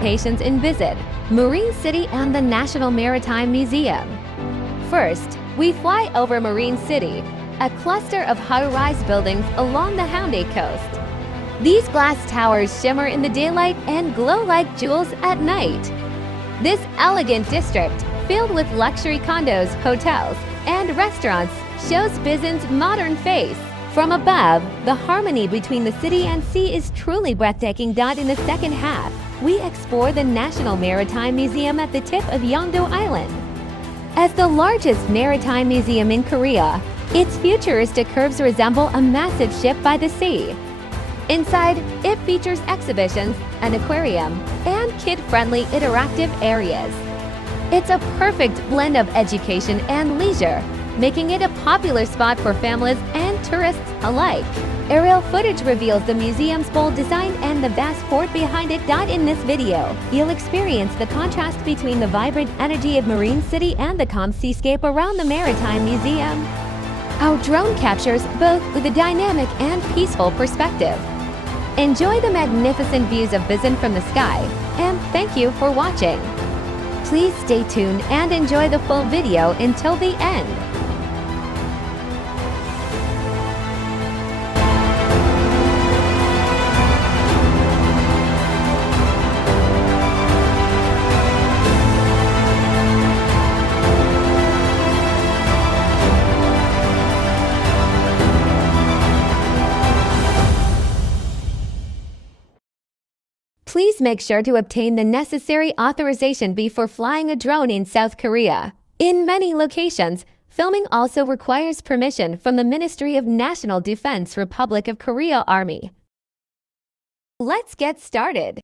anticipations and visit Marine City and the National Maritime Museum. First, we fly over Marine City, a cluster of high-rise buildings along the Haeundae coast. These glass towers shimmer in the daylight and glow like jewels at night. This elegant district, filled with luxury condos, hotels, and restaurants, shows Busan's modern face. From above, the harmony between the city and sea is truly breathtaking. In the second half, we explore the National Maritime Museum at the tip of Yeongdo Island. As the largest maritime museum in Korea, its futuristic curves resemble a massive ship by the sea. Inside, it features exhibitions, an aquarium, and kid-friendly interactive areas. It's a perfect blend of education and leisure, making it a popular spot for families and tourists alike. Aerial footage reveals the museum's bold design and the vast port behind it. In this video, you'll experience the contrast between the vibrant energy of Marine City and the calm seascape around the Maritime Museum. Our drone captures both with a dynamic and peaceful perspective. Enjoy the magnificent views of Busan from the sky, and thank you for watching. Please stay tuned and enjoy the full video until the end. Please make sure to obtain the necessary authorization before flying a drone in South Korea. In many locations, filming also requires permission from the Ministry of National Defense Republic of Korea Army. Let's get started.